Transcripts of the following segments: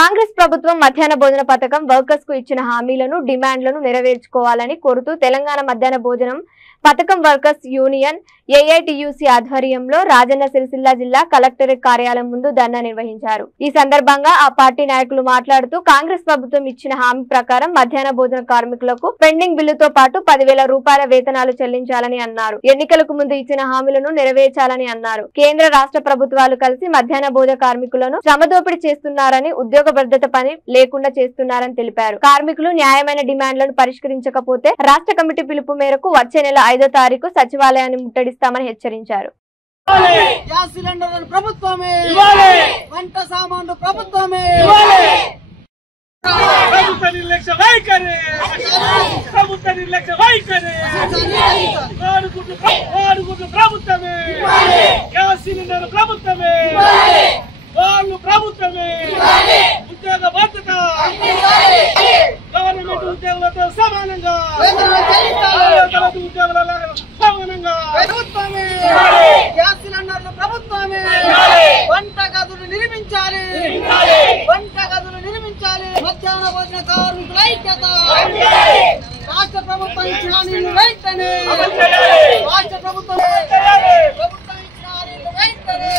కాంగ్రెస్ ప్రభుత్వం మధ్యాహ్న భోజన పథకం వర్కర్స్ కు ఇచ్చిన హామీలను డిమాండ్లను నెరవేర్చుకోవాలని కోరుతూ తెలంగాణ మధ్యాహ్న భోజనం పథకం వర్కర్స్ యూనియన్ ఏఐటియుసి ఆధ్వర్యంలో రాజన్న సిరిసిల్ల జిల్లా కలెక్టరేట్ కార్యాలయం ముందు ధర్నా నిర్వహించారు। ఈ సందర్భంగా ఆ పార్టీ నాయకులు మాట్లాడుతూ కాంగ్రెస్ ప్రభుత్వం ఇచ్చిన హామీ ప్రకారం మధ్యాహ్న భోజన కార్మికులకు పెండింగ్ బిల్లుతో పాటు 10,000 రూపాయల వేతనాలు చెల్లించాలని అన్నారు। ఎన్నికలకు ముందు ఇచ్చిన హామీలను నెరవేర్చాలని అన్నారు। కేంద్ర రాష్ట్ర ప్రభుత్వాలు కలిసి మధ్యాహ్న భోజన కార్మికులను శ్రమదోపిడీ చేస్తున్నారని, ఉద్యోగ భద్రత పని లేకుండా చేస్తున్నారని తెలిపారు। కార్మికులు న్యాయమైన డిమాండ్లను పరిష్కరించకపోతే రాష్ట్ర కమిటీ పిలుపు మేరకు వచ్చే నెల 5వ తారీఖు సచివాలయాన్ని ముట్టడిస్తామని హెచ్చరించారు। గ్యాస్ సిలిండర్లను ప్రభుత్వమే, వంట సామాన్లు ప్రభుత్వమే, ప్రభుత్వ నిర్లక్ష్య వైఖరి, ప్రభుత్వ నిర్లక్ష్య వైఖరి, వాడుకుంటూ ప్రభుత్వమే, గ్యాస్ సిలిండర్ ప్రభుత్వమే, వాళ్ళు ప్రభుత్వమే, ఉద్యోగ భద్రత గవర్నమెంట్ ఉద్యోగులతో సమానంగా, ఉద్యోగుల సమానంగా ప్రభుత్వమే, గ్యాస్ సిలిండర్లు ప్రభుత్వమే, వంట గదులు నిర్మించాలి, వంట గదులు నిర్మించాలి, మధ్యాహ్న భోజన కార్మికుల ఐక్యత, రాష్ట్ర ప్రభుత్వం ఇచ్చిన హామీలు వెంటనే, రాష్ట్ర ప్రభుత్వం ఇచ్చిన హామీలు వెంటనే,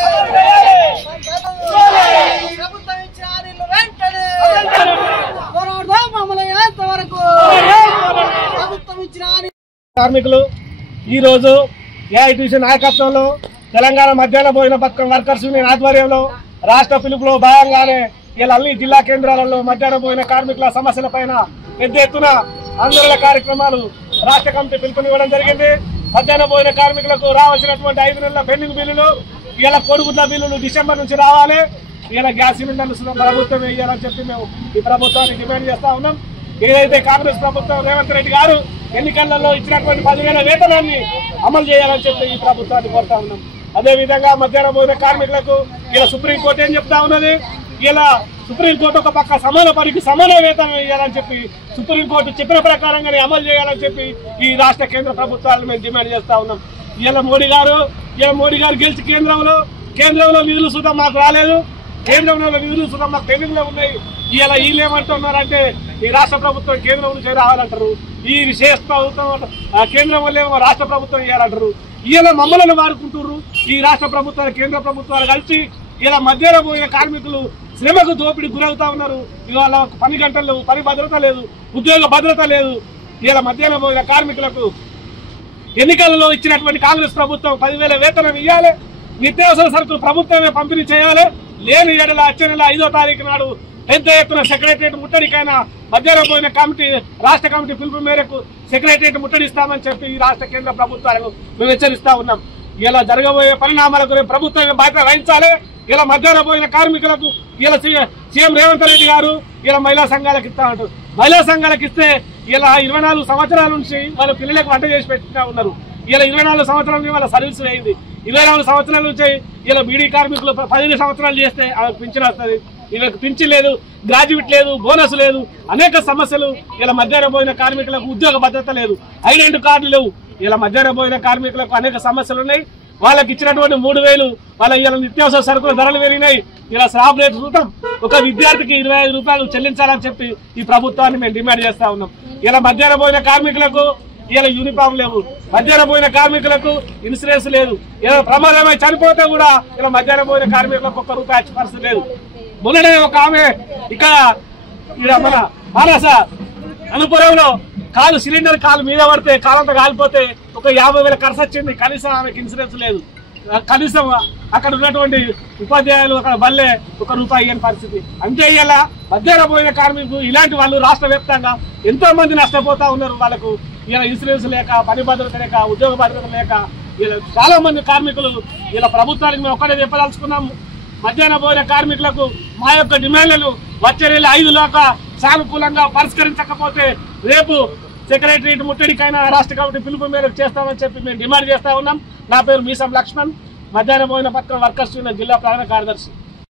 ప్రభుత్వం ఇచ్చిన హామీలు వెంటనే పోరాడదాం అమలయ్యేంత వరకు ప్రభుత్వం ఇచ్చిన హామీ। కార్మికులు ఈ రోజు ఏఐటియుసి నాయకత్వంలో తెలంగాణ మధ్యాహ్న భోజన పథకం వర్కర్స్ యూనియన్ ఆధ్వర్యంలో రాష్ట్ర పిలుపులో భాగంగానే ఇలా అన్ని జిల్లా కేంద్రాలలో మధ్యాహ్న భోజన కార్మికుల సమస్యలపైన పెద్ద ఎత్తున ఆందోళన కార్యక్రమాలు రాష్ట్ర కమిటీ పిలుపునివ్వడం జరిగింది। మధ్యాహ్న భోజన కార్మికులకు రావాల్సినటువంటి 5 నెలల పెండింగ్ బిల్లులు, ఇలా కోడిగుడ్ల బిల్లులు డిసెంబర్ నుంచి రావాలి, ఇలా గ్యాస్ సిలిండర్లు ప్రభుత్వం వేయాలని చెప్పి మేము ఈ ప్రభుత్వాన్ని డిమాండ్ చేస్తా ఉన్నాం। ఏదైతే కాంగ్రెస్ ప్రభుత్వం రేవంత్ రెడ్డి గారు ఎన్నికలలో ఇచ్చినటువంటి 10,000 వేతనాన్ని అమలు చేయాలని చెప్పి ఈ ప్రభుత్వాన్ని కోరుతా ఉన్నాం। అదేవిధంగా మధ్యాహ్న భోజన కార్మికులకు ఇలా సుప్రీంకోర్టు ఏం చెప్తా ఉన్నది, ఇలా సుప్రీంకోర్టు ఒక పక్క సమాన పనికి సమాన వేతనం వేయాలని చెప్పి సుప్రీంకోర్టు చెప్పిన ప్రకారంగానే అమలు చేయాలని చెప్పి ఈ రాష్ట్ర కేంద్ర ప్రభుత్వాలను మేము డిమాండ్ చేస్తా ఉన్నాం। ఇలా మోడీ గారు గెలిచి కేంద్రంలో నిధులు సుధా మాకు రాలేదు, కేంద్రంలో నిధులు సుధా మాకు పెండింగ్ లో ఉన్నాయి। ఇలా వీళ్ళు ఏమంటున్నారంటే ఈ రాష్ట్ర ప్రభుత్వం కేంద్రం నుంచి రావాలంటారు, ఈ విశేష ప్రభుత్వం కేంద్రం వల్లే రాష్ట్ర ప్రభుత్వం చేయాలంటారు। ఇలా మమ్మల్ని వాడుకుంటున్నారు ఈ రాష్ట్ర ప్రభుత్వాలు కేంద్ర ప్రభుత్వాలు కలిసి ఇలా మధ్యాహ్న భోజన కార్మికులు శ్రమకు దోపిడీ గురవుతా ఉన్నారు। ఇవాళ పని గంటలు, పని భద్రత లేదు, ఉద్యోగ భద్రత లేదు। ఇలా మధ్యాహ్న భోజన కార్మికులకు ఎన్నికలలో ఇచ్చినటువంటి కాంగ్రెస్ ప్రభుత్వం 10,000 వేతనం ఇవ్వాలి, నిత్యావసర సరుకులు ప్రభుత్వమే పంపిణీ చేయాలి, లేని ఏడల వచ్చే నెల 5వ తారీఖు నాడు పెద్ద ఎత్తున సెక్రటరియట్ ముట్టడికైనా మధ్యాహ్న భోజన కమిటీ రాష్ట్ర కమిటీ పిలుపు మేరకు సెక్రటరియట్ ముట్టడిస్తామని చెప్పి ఈ రాష్ట్ర కేంద్ర ప్రభుత్వాలను మేము హెచ్చరిస్తా ఉన్నాం। ఇలా జరగబోయే పరిణామాలకు ప్రభుత్వం బాధ్యత వహించాలి। ఇలా మధ్యాహ్న భోజన కార్మికులకు ఇలా సీఎం రేవంత్ రెడ్డి గారు ఇలా మహిళా సంఘాలకు ఇస్తామంటారు, మహిళా సంఘాలకు ఇస్తే ఇలా 24 సంవత్సరాల నుంచి వాళ్ళ పిల్లలకు వంట చేసి పెట్టినా ఉన్నారు। ఇలా 24 సంవత్సరాల నుంచి వాళ్ళ సర్వీస్ అయింది, 24 సంవత్సరాల నుంచి ఇలా బీడీ కార్మికులు 15 సంవత్సరాలు చేస్తే వాళ్ళకి పింఛన్ వస్తుంది, వీళ్ళకి పింఛన్ లేదు, గ్రాడ్యుయేట్ లేదు, బోనస్ లేదు, అనేక సమస్యలు। ఇలా మధ్యాహ్న భోజన కార్మికులకు ఉద్యోగ భద్రత లేదు, ఐడెంటిటీ కార్డులు లేవు, ఇలా మధ్యాహ్న భోజన కార్మికులకు అనేక సమస్యలు ఉన్నాయి। వాళ్ళకి ఇచ్చినటువంటి 3,000 వాళ్ళ ఇలా నిత్యావసర సరుకుల ధరలు పెరిగినాయి, ఇలా స్లాబ్ రేట్ చూద్దాం, ఒక విద్యార్థికి 25 రూపాయలు చెల్లించాలని చెప్పి ఈ ప్రభుత్వాన్ని మేము డిమాండ్ చేస్తా ఉన్నాం। ఇలా మధ్యాహ్న భోజన కార్మికులకు ఇలా యూనిఫామ్ లేవు, మధ్యాహ్న భోజన కార్మికులకు ఇన్సూరెన్స్ లేదు, ఇలా ప్రమాదమై చనిపోతే కూడా ఇలా మధ్యాహ్న భోజన కార్మికులకు ₹1 ఇచ్చే పరిస్థితి లేదు। మొన్ననే ఒక ఆమె ఇక్కడ మన మానస అనుపురంలో సిలిండర్ కాలు మీద పడితే కాలంతా కాలిపోతే ఒక 50,000 ఖర్చు వచ్చింది, కనీసం ఆమెకి ఇన్సూరెన్స్ లేదు, కనీసం అక్కడ ఉన్నటువంటి ఉపాధ్యాయులు అక్కడ వల్లే ₹1 ఇయ్యని పరిస్థితి। అంతే ఇలా మధ్యాహ్న భోజన కార్మికులు ఇలాంటి వాళ్ళు రాష్ట్ర వ్యాప్తంగా ఎంతో మంది నష్టపోతా ఉన్నారు। వాళ్ళకు ఇలా ఇన్సూరెన్స్ లేక, పని భద్రత లేక, ఉద్యోగ భద్రత లేక ఇలా చాలా మంది కార్మికులు ఇలా ప్రభుత్వానికి మేము ఒక్కటే చెప్పదలుచుకున్నాము, మధ్యాహ్న భోజన కార్మికులకు మా యొక్క డిమాండ్లను వచ్చే నెల 5 సానుకూలంగా పరిష్కరించకపోతే రేపు సెక్రటరియట్ ముట్టడికైనా రాష్ట్ర కమిటీ పిలుపు మేరకు చేస్తామని చెప్పి మేము డిమాండ్ చేస్తా ఉన్నాం। నా పేరు మీసం లక్ష్మణ్, మధ్యాహ్న భోజన పథకం వర్కర్స్ యూనియన్ జిల్లా ప్రధాన కార్యదర్శి।